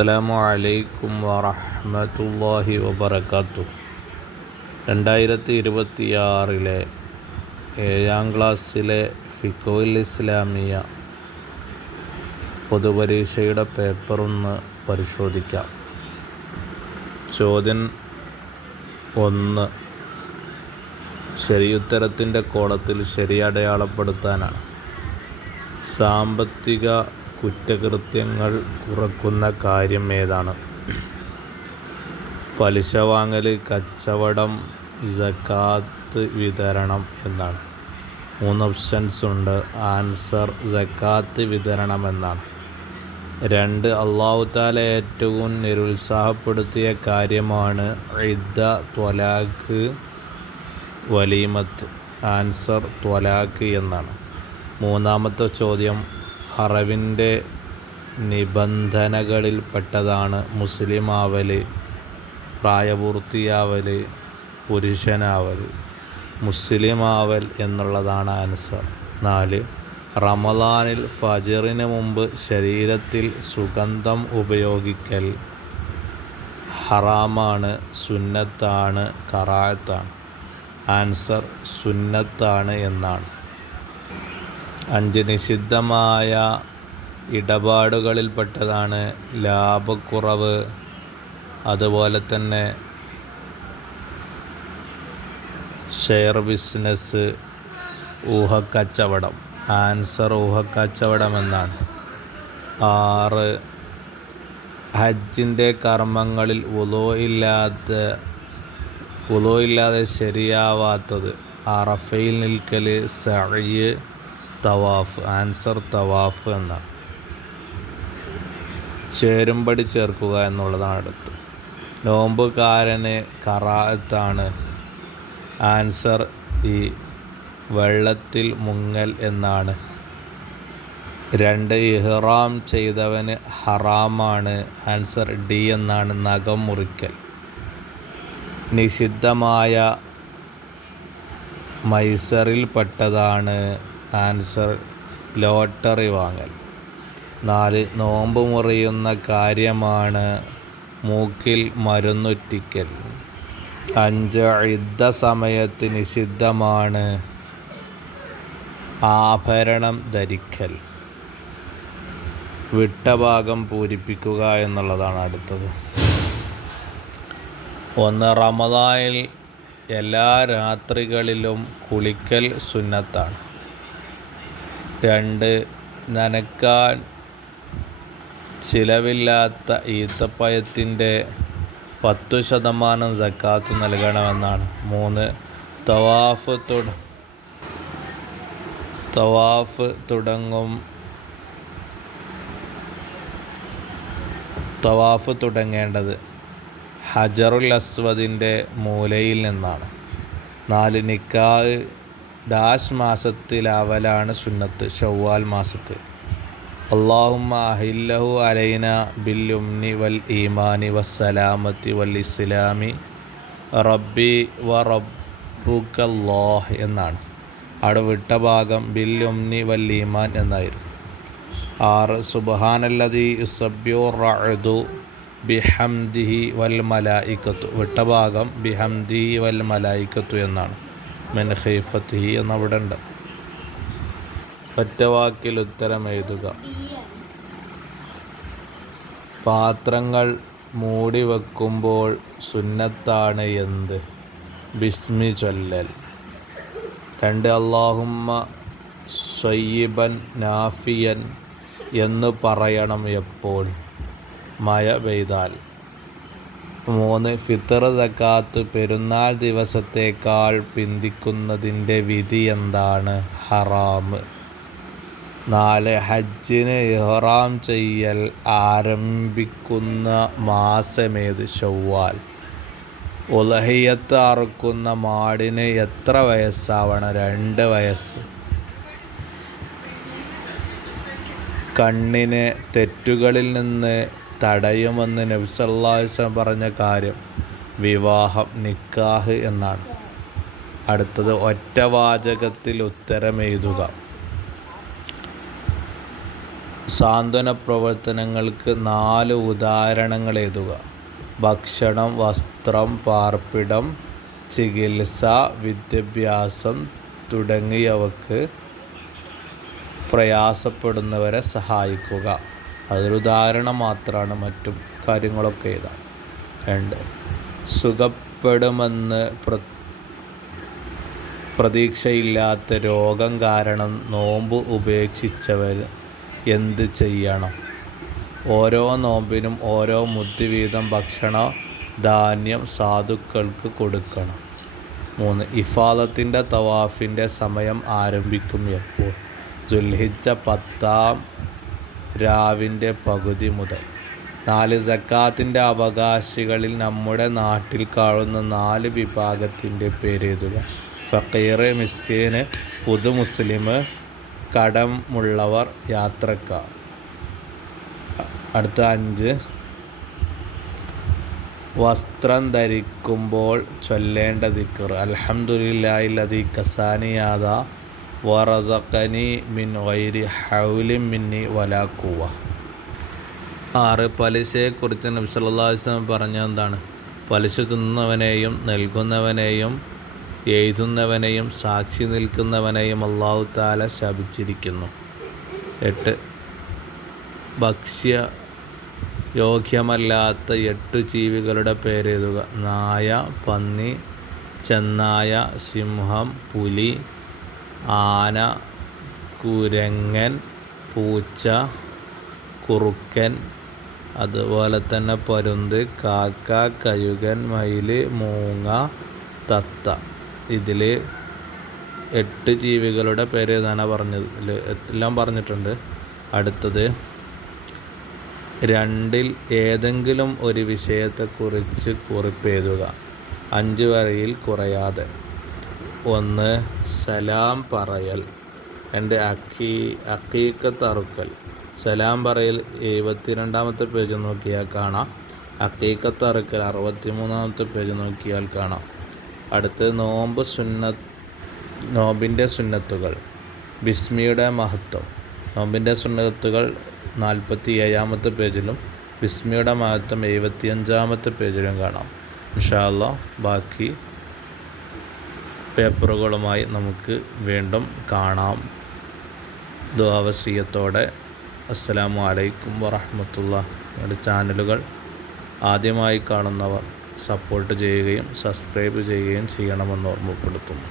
അസ്സലാമു അലൈക്കും വറഹ്മത്തുള്ളാഹി വബറകാതുഹു. 2026 7ാം ക്ലാസ്സിലെ ഫിഖ്ഹുൽ ഇസ്ലാമിയ പൊതുപരീക്ഷയുടെ പേപ്പറൊന്ന് പരിശോധിക്കാം. ചോദ്യം 1 ശരിയുത്തരത്തിൻ്റെ കോളത്തിൽ ശരി അടയാളപ്പെടുത്താനാണ്. സാമ്പത്തിക കുറ്റകൃത്യങ്ങൾ കുറക്കുന്ന കാര്യം ഏതാണ്? പലിശ വാങ്ങൽ, കച്ചവടം, സക്കാത്ത് വിതരണം എന്നാണ്. 3 ഓപ്ഷൻസ് ഉണ്ട്. ആൻസർ സക്കാത്ത് വിതരണം എന്നാണ്. 2 അല്ലാഹു തആല ഏറ്റവും നിരുത്സാഹപ്പെടുത്തിയ കാര്യമാണ് ഇദ്ദ, ത്വലാഖ്, വലീമത്ത്. ആൻസർ ത്വലാഖ് എന്നാണ്. 3ാമത്തെ ചോദ്യം ഹറവിൻ്റെ നിബന്ധനകളിൽപ്പെട്ടതാണ് മുസ്ലിമാവൽ, പ്രായപൂർത്തിയാവൽ, പുരുഷനാവൽ. മുസ്ലിമാവൽ എന്നുള്ളതാണ് ആൻസർ. 4 റമളാനിൽ ഫജ്റിന് മുമ്പ് ശരീരത്തിൽ സുഗന്ധം ഉപയോഗിക്കൽ ഹറാമാണ്, സുന്നത്താണ്, കറാഅത്താണ്. ആൻസർ സുന്നത്താണ് എന്നാണ്. 5 നിഷിദ്ധമായ ഇടപാടുകളിൽപ്പെട്ടതാണ് ലാഭക്കുറവ്, അതുപോലെ തന്നെ ഷെയർ ബിസിനസ്, ഊഹക്കച്ചവടം. ആൻസർ ഊഹക്കച്ചവടം എന്നാണ്. 6 ഹജ്ജിൻ്റെ കർമ്മങ്ങളിൽ വുളൂ ഇല്ലാതെ ശരിയാവാത്തത് അറഫയിൽ നിൽക്കൽ, സഅയ്, തവാഫ്. ആൻസർ തവാഫ് എന്നാണ്. ചേരുംപടി ചേർക്കുക എന്നുള്ളതാണ് അടുത്ത്. നോമ്പുകാരന് കറാഅത്താണ്. ആൻസർ ഈ വെള്ളത്തിൽ മുങ്ങൽ എന്നാണ്. 2 ഇഹ്റാം ചെയ്തവന് ഹറാമാണ്. ആൻസർ ഡി എന്നാണ്, നഖം മുറിക്കൽ. നിഷിദ്ധമായ മൈസറിൽപ്പെട്ടതാണ്. ആൻസർ ലോട്ടറി വാങ്ങൽ. 4 നോമ്പ് മുറിയുന്ന കാര്യമാണ് മൂക്കിൽ മരുന്നുറ്റിക്കൽ. 5 ഇദ്ദ സമയത്ത് നിഷിദ്ധമാണ് ആഭരണം ധരിക്കൽ. വിട്ട ഭാഗം പൂരിപ്പിക്കുക എന്നുള്ളതാണ് അടുത്തത്. 1 റമളാനിൽ എല്ലാ രാത്രികളിലും കുളിക്കൽ സുന്നത്താണ്. 2 നനക്കാൻ ചിലവില്ലാത്ത ഈത്തപ്പഴത്തിൻ്റെ 10% സക്കാത്ത് നൽകണമെന്നാണ്. 3 തവാഫ് തുടങ്ങേണ്ടത് ഹജറുൽ അസ്വദിൻ്റെ മൂലയിൽ നിന്നാണ്. 4 നിക്കാഹ് ഡാഷ് മാസത്തിലാവലാണ് സുന്നത്ത്, ഷവ്വാൽ മാസത്തിൽ. അല്ലാഹുമ്മ അഹില്ലഹു അലൈന ബിൽ ഉംനി വൽ ഈമാനി വസ്സലാമത്തി വൽ ഇസ്ലാമി റബ്ബി വ റബ്ബുക്കല്ലാഹ് എന്നാണ്. അവിടെ വിട്ട ഭാഗം ബിൽ ഉംനി വൽ ഈമാൻ എന്നായിരുന്നു. 6 സുബ്ഹാനല്ലദീ യുസബ്ബിഹു റഅദു ബിഹംദിഹി വൽ മലായികത്തു. വിട്ട ഭാഗം ബിഹംദിഹി വൽ മലായികത്തു എന്നാണ്. മിൻ ഖൈഫത്തിഹി എന്നവിടെ ഉണ്ട്. ഒറ്റവാക്കിൽ ഉത്തരം എഴുതുക. പാത്രങ്ങൾ മൂടി വെക്കുമ്പോൾ സുന്നത്താണ് എന്ത്? ബിസ്മി ചൊല്ലൽ. 2 അല്ലാഹുമ്മ സ്വയ്യിബൻ നാഫിയൻ എന്ന് പറയണം എപ്പോൾ? മഴ പെയ്താൽ. 3 ഫിത്ർ സക്കാത്ത് പെരുന്നാൾ ദിവസത്തേക്കാൾ പിന്തിക്കുന്നതിൻ്റെ വിധി എന്താണ്? ഹറാം. 4 ഹജ്ജിന് ഇഹ്റാം ചെയ്യൽ ആരംഭിക്കുന്ന മാസമേത്? ശവ്വാൽ. ഉളഹിയത്ത് അറുക്കുന്ന മാടിന് എത്ര വയസ്സാവണം? 2 വയസ്സ്. കണ്ണിനെ തെറ്റുകളിൽ നിന്ന് തടയുമെന്ന് നബി സല്ലല്ലാഹു അലൈഹി വസല്ലം പറഞ്ഞ കാര്യം വിവാഹം, നിക്കാഹ് എന്നാണ്. അടുത്തത് ഒറ്റവാചകത്തിൽ ഉത്തരം എഴുതുക. സാന്ത്വന പ്രവർത്തനങ്ങൾക്ക് 4 ഉദാഹരണങ്ങൾ എഴുതുക. ഭക്ഷണം, വസ്ത്രം, പാർപ്പിടം, ചികിത്സ, വിദ്യാഭ്യാസം തുടങ്ങിയവക്ക് പ്രയാസപ്പെടുന്നവരെ സഹായിക്കുക. അതൊരു ഉദാഹരണം മാത്രമാണ്, മറ്റും കാര്യങ്ങളൊക്കെ എഴുതാം. 2. സുഖപ്പെടുമെന്ന് പ്രതീക്ഷയില്ലാത്ത രോഗം കാരണം നോമ്പ് ഉപേക്ഷിച്ചവർ എന്ത് ചെയ്യണം? ഓരോ നോമ്പിനും ഓരോ മുദ്ദ് വീതം ഭക്ഷണധാന്യം സാധുക്കൾക്ക് കൊടുക്കണം. 3. ഇഫാദത്തിൻ്റെ തവാഫിൻ്റെ സമയം ആരംഭിക്കും എപ്പോൾ? ദുൽഹിജ്ജ 10-ാം രാവിൻ്റെ പകുതി മുതൽ. 4. സക്കാത്തിൻ്റെ അവകാശികളിൽ നമ്മുടെ നാട്ടിൽ കാണുന്ന 4 വിഭാഗത്തിൻ്റെ പേരെഴുതുക. ഫക്കീർ, മിസ്കീൻ, പുതു മുസ്ലിം, കടമുള്ളവർ, യാത്രക്കാർ. അടുത്ത 5. വസ്ത്രം ധരിക്കുമ്പോൾ ചൊല്ലേണ്ട ദിക്ർ. അൽഹംദുലില്ലാഹില്ലദീ കസാനി ഹാദാ വറസഖനി മിൻ ഗൈരി ഹൗലിൻ മിന്നി വലാ ഖുവ്വ. 6. പലിശയെക്കുറിച്ച് നബി സല്ലല്ലാഹു അലൈഹി വസല്ലം പറഞ്ഞത് എന്താണ്? പലിശ തിന്നുന്നവനെയും നൽകുന്നവനെയും എഴുതുന്നവനെയും സാക്ഷി നിൽക്കുന്നവനെയും അല്ലാഹു തആല ശപിച്ചിരിക്കുന്നു. 8. ഭക്ഷ്യ യോഗ്യമല്ലാത്ത 8 ജീവികളുടെ പേരെഴുതുക. നായ, പന്നി, ചെന്നായ, സിംഹം, പുലി, ആന, കുരങ്ങൻ, പൂച്ച, കുറുക്കൻ, അതുപോലെ തന്നെ പരുന്ത്, കാക്ക, കഴുകൻ, മയിൽ, മൂങ്ങ, തത്ത. ഇതിൽ 8 ജീവികളുടെ പേര് എഴുതാനാണ് പറഞ്ഞത്. എല്ലാം പറഞ്ഞിട്ടുണ്ട്. അടുത്തത് 2-ൽ ഏതെങ്കിലും ഒരു വിഷയത്തെക്കുറിച്ച് കുറിപ്പെഴുതുക. 5 വരിയിൽ കുറയാതെ. 1. സലാം പറയൽ. 2. അക്കീക്കത്ത് അറുക്കൽ. സലാം പറയൽ 72-ാമത്തെ പേജ് നോക്കിയാൽ കാണാം. അക്കീക്കത്ത് അറുക്കൽ 63-ാമത്തെ പേജ് നോക്കിയാൽ കാണാം. അടുത്തത് നോമ്പിൻ്റെ സുന്നത്തുകൾ. ബിസ്മിയുടെ മഹത്വം. നോമ്പിൻ്റെ സുന്നത്തുകൾ 47-ാമത്തെ പേജിലും ബിസ്മിയുടെ മഹത്വം 75-ാമത്തെ പേജിലും കാണാം. ഇൻഷാ അല്ലാഹ് ബാക്കി പേപ്പറുകളുമായി നമുക്ക് വീണ്ടും കാണാം. ദുആ വസിയത്തോടെ. അസ്സലാമു അലൈക്കും വറഹ്മത്തുള്ളാഹി. ഞങ്ങളുടെ ചാനലുകൾ ആദ്യമായി കാണുന്നവർ സപ്പോർട്ട് ചെയ്യുകയും സബ്സ്ക്രൈബ് ചെയ്യുകയും ചെയ്യണമെന്ന് ഓർമ്മപ്പെടുത്തുന്നു.